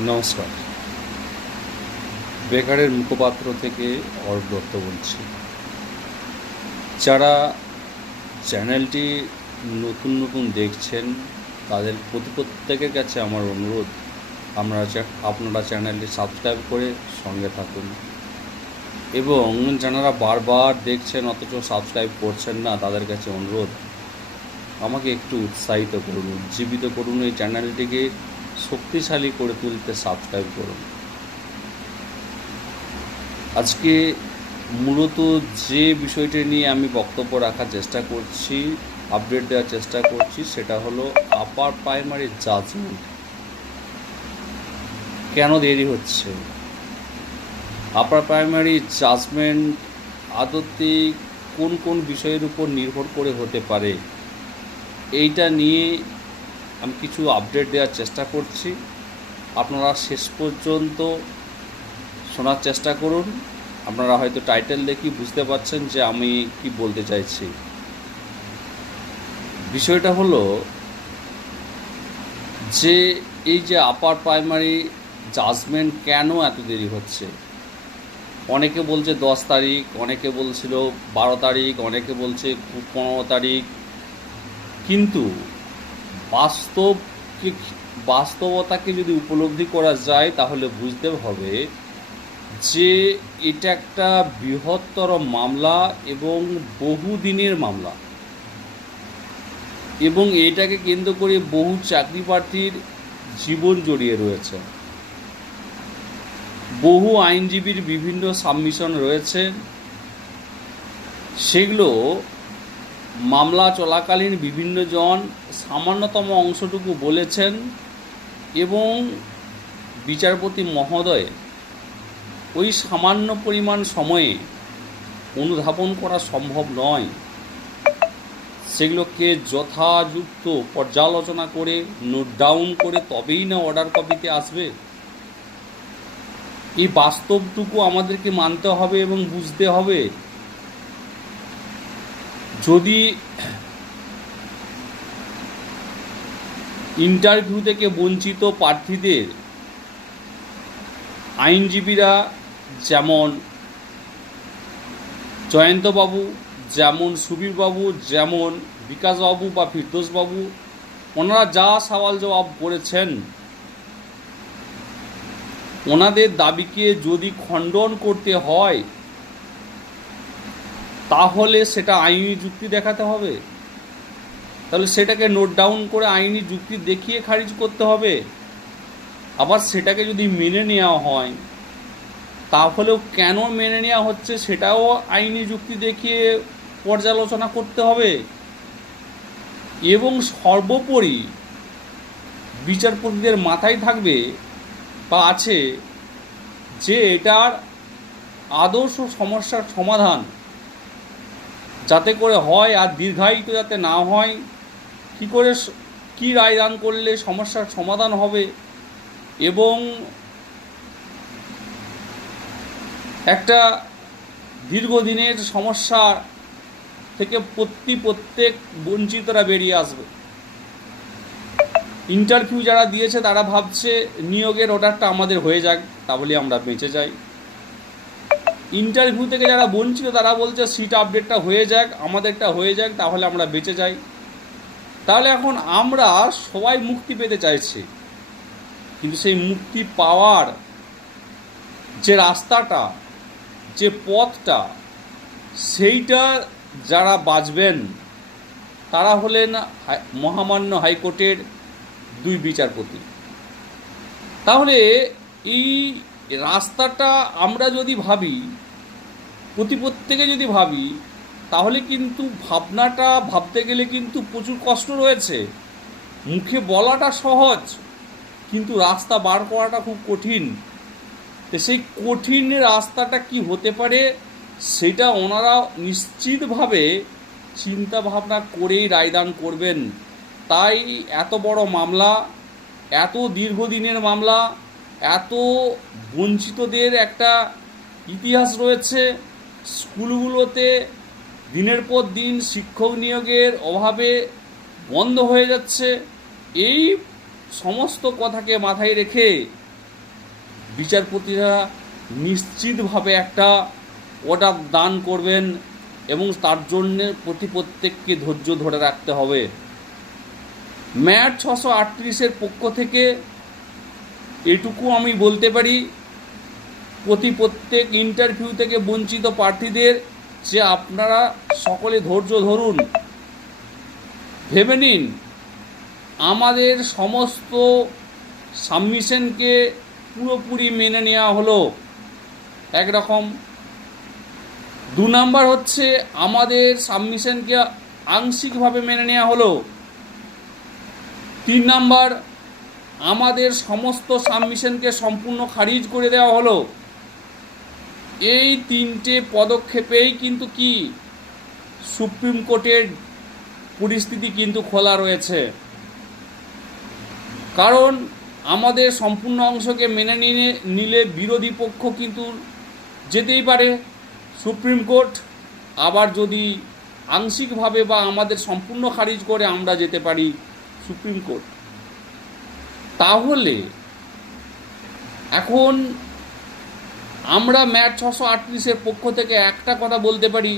নমস্কার। বেকারের মুখপাত্র থেকে অর্ক দত্ত বলছি। যারা চ্যানেলটি নতুন নতুন দেখছেন, তাদের প্রতি প্রত্যেকের কাছে আমার অনুরোধ, আমরা আপনারা চ্যানেলটি সাবস্ক্রাইব করে সঙ্গে থাকুন। এবং যারা বারবার দেখছেন অথচ সাবস্ক্রাইব করছেন না, তাদের কাছে অনুরোধ, আমাকে একটু উৎসাহিত করুন, উজ্জীবিত করুন এই চ্যানেলটিকে। শক্তিশালী করে তুলতে সাবস্ক্রাইব করুন। আজকে মূলত যে বিষয়টি নিয়ে আমি বক্তব্য রাখার চেষ্টা করছি আপডেট দেওয়ার চেষ্টা করছি, সেটা হলো আপার প্রাইমারি জাজমেন্ট কেন দেরি হচ্ছে? আপার প্রাইমারি জাজমেন্ট আদতে কোন কোন বিষয়ের উপর নির্ভর করে হতে পারে? এইটা নিয়ে আমি কিছু আপডেট দেওয়ার চেষ্টা করছি। আপনারা শেষ পর্যন্ত শোনার চেষ্টা করুন। আপনারা হয়তো টাইটেল দেখি বুঝতে পারছেন যে আমি কি বলতে চাইছি। বিষয়টা হলো যে এই যে আপার প্রাইমারি জাজমেন্ট কেন এত দেরি হচ্ছে? অনেকে বলছে দশ তারিখ, অনেকে বলছিল বারো তারিখ, অনেকে বলছে পনেরো তারিখ। কিন্তু বাস্তব বাস্তবতাকে যদি উপলব্ধি করা যায়, তাহলে বুঝতে হবে যে এটা একটা বৃহত্তর মামলা এবং বহুদিনের মামলা। এবং এটাকে কেন্দ্র করে বহু চাকরি প্রার্থীর জীবন জড়িয়ে রয়েছে। বহু আইনজীবীর বিভিন্ন সাবমিশন রয়েছে। সেগুলো মামলা চলাকালীন বিভিন্ন জন সামান্যতম অংশটুকু বলেছেন এবং বিচারপতি মহোদয় ওই সামান্য পরিমাণ সময়ে অনুধাবন করা সম্ভব নয়। সেগুলোকে যথাযুক্ত পর্যালোচনা করে, নোট ডাউন করে তবেই না অর্ডার কপিতে আসবে। এই বাস্তবটুকু আমাদেরকে মানতে হবে এবং বুঝতে হবে। যদি ইন্টারভিউ থেকে বঞ্চিত প্রার্থীদের আইনজীবীরা যেমন জয়ন্তবাবু, যেমন সুবীরবাবু, যেমন বিকাশবাবু বা ফিরদোসবাবু, ওনারা যা সওয়াল জবাব করেছেন, ওনাদের দাবিকে যদি খণ্ডন করতে হয় তাহলে সেটা আইনি যুক্তি দেখাতে হবে? তাহলে সেটাকে নোট ডাউন করে আইনি যুক্তি দেখিয়ে খারিজ করতে হবে? আবার সেটাকে যদি মেনে নেওয়া হয়, তাহলেও কেন মেনে নেওয়া হচ্ছে সেটাও আইনি যুক্তি দেখিয়ে পর্যালোচনা করতে হবে? এবং সর্বোপরি বিচারপতিদের মাথায় থাকবে বা আছে যে এটার আদর্শ সমস্যার সমাধান যাতে করে হয় আর দীর্ঘায়িত যাতে না হয়, কি করে কি রায়দান করলে সমস্যার সমাধান হবে এবং একটা দীর্ঘদিনের সমস্যা থেকে প্রতি প্রত্যেক বঞ্চিতরা বেরিয়ে আসবে। ইন্টারভিউ যারা দিয়েছে তারা ভাবছে নিয়োগের অর্ডারটা আমাদের হয়ে যাক তাহলে আমরা বেঁচে যাই। ইন্টারভিউ থেকে যারা বঞ্চিত, তারা বলছে সিট আপডেটটা হয়ে যাক, আমাদেরটা হয়ে যাক, তাহলে আমরা বেঁচে যাই। তাহলে এখন আমরা সবাই মুক্তি পেতে চাইছি। কিন্তু সেই মুক্তি পাওয়ার যে রাস্তাটা, যে পথটা, সেইটা যারা বাঁচবেন, তারা হলেন মহামান্য হাইকোর্টের দুই বিচারপতি। তাহলে এই রাস্তাটা আমরা যদি ভাবি প্রতি প্রত্যেকে যদি ভাবি, তাহলে কিন্তু ভাবনাটা ভাবতে গেলে কিন্তু প্রচুর কষ্ট রয়েছে। মুখে বলাটা সহজ, কিন্তু রাস্তা বার করাটা খুব কঠিন। তো সেই কঠিন রাস্তাটা কি হতে পারে, সেটা ওনারা নিশ্চিতভাবে চিন্তা ভাবনা করেই রায়দান করবেন। তাই এত বড় মামলা, এত দীর্ঘদিনের মামলা এত বঞ্চিতদের একটা ইতিহাস রয়েছে। স্কুলগুলোতে দিনের পর দিন শিক্ষক নিয়োগের অভাবে বন্ধ হয়ে যাচ্ছে। এই সমস্ত কথাকে মাথায় রেখে বিচারপতিরা নিশ্চিতভাবে একটা অর্ডার দান করবেন এবং তার জন্যে প্রতি প্রত্যেককে ধৈর্য ধরে রাখতে হবে। ম্যাট ছশো আটত্রিশের পক্ষ থেকে এটুকু আমি বলতে পারি, প্রতি প্রত্যেক ইন্টারভিউ থেকে বঞ্চিত প্রার্থীদের যে আপনারা সকলে ধৈর্য ধরুন, ভেবে নিন, আমাদের সমস্ত সাবমিশনকে পুরোপুরি মেনে নেওয়া হলো। একরকম। দু নাম্বার হচ্ছে, আমাদের সাবমিশনকে আংশিকভাবে মেনে নেওয়া হলো। তিন নাম্বার আমাদের সমস্ত সাবমিশনকে সম্পূর্ণ খারিজ করে দেওয়া হলো। এই তিনটে পদক্ষেপেই কিন্তু কি সুপ্রিম কোর্টের পরিস্থিতি কিন্তু খোলা রয়েছে। কারণ আমাদের সম্পূর্ণ অংশকে মেনে নিয়ে নিলে বিরোধী পক্ষ কিন্তু যেতেই পারে। সুপ্রিম কোর্ট আবার যদি আংশিকভাবে বা আমাদের সম্পূর্ণ খারিজ করে আমরা যেতে পারি সুপ্রিম কোর্ট। তাহলে এখন আমরা ম্যাট ছশো আটত্রিশের পক্ষ থেকে একটা কথা বলতে পারি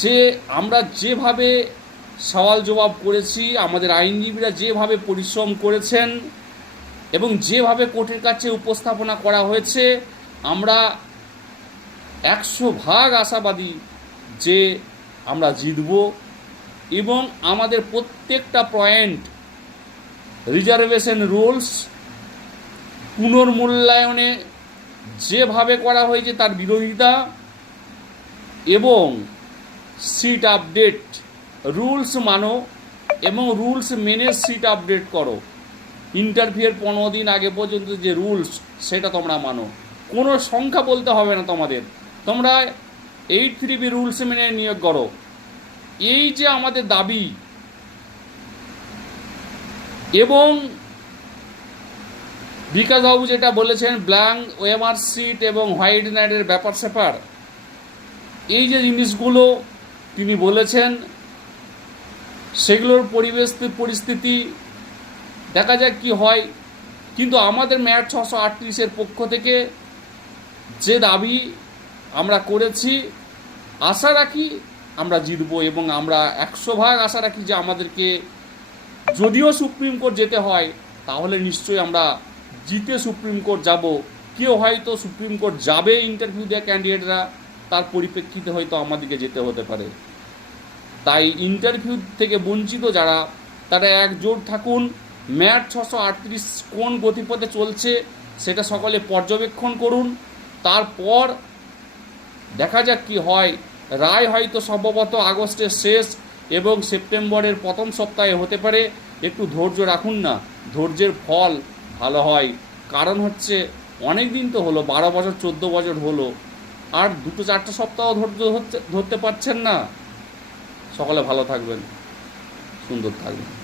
যে আমরা যেভাবে সওয়াল জবাব করেছি, আমাদের আইনজীবীরা যেভাবে পরিশ্রম করেছেন এবং যেভাবে কোর্টের কাছে উপস্থাপনা করা হয়েছে, আমরা একশো ভাগ আশাবাদী যে আমরা জিতব এবং আমাদের প্রত্যেকটা পয়েন্ট রিজার্ভেশন রুলস পুনর্মূল্যায়নে যেভাবে করা হয়েছে তার বিরোধিতা এবং সিট আপডেট রুলস মানো এবং রুলস মেনে সিট আপডেট করো। ইন্টারভিউয়ের পনেরো দিন আগে পর্যন্ত যে রুলস সেটা তোমরা মানো। কোনো সংখ্যা বলতে হবে না তোমাদের। তোমরা এইট থ্রি বি রুলস মেনে নিয়োগ করো। এই যে আমাদের দাবি এবং বিকাশবাবু যেটা বলেছেন ব্ল্যাঙ্ক ওয়েমার সিট এবং হোয়াইট নাইটের ব্যাপার স্যাপার, এই যে জিনিসগুলো তিনি বলেছেন, সেগুলোর পরিবেশ পরিস্থিতি দেখা যাক কি হয়। কিন্তু আমাদের ম্যাট ছশো আটত্রিশের পক্ষ থেকে যে দাবি আমরা করেছি, আশা রাখি আমরা জিতবো এবং আমরা একশো ভাগ আশা রাখি যে আমাদেরকে যদিও সুপ্রিম কোর্ট যেতে হয়, তাহলে নিশ্চয়ই আমরা জিতে সুপ্রিম কোর্ট যাব। কেউ হয়তো সুপ্রিম কোর্ট যাবে ইন্টারভিউ দেওয়া ক্যান্ডিডেটরা তার পরিপ্রেক্ষিতে হয়তো আমাদেরকে যেতে হতে পারে। তাই ইন্টারভিউ থেকে বঞ্চিত যারা, তারা একজোট থাকুন। ম্যাট ছশো আটত্রিশ কোন গতিপথে চলছে, সেটা সকলে পর্যবেক্ষণ করুন। তারপর দেখা যাক কি হয়। রায় হয়তো সম্ভবত আগস্টের শেষ এবং সেপ্টেম্বরের প্রথম সপ্তাহে হতে পারে, একটু ধৈর্য রাখুন না। ধৈর্যের ফল ভালো হয়। কারণ হচ্ছে, অনেক দিন তো হলো, বারো বছর, চোদ্দ বছর হলো, আর দুটো চারটে সপ্তাহ ধৈর্য ধরতে পারছেন না। সকলে ভালো থাকবেন, সুন্দর থাকবেন।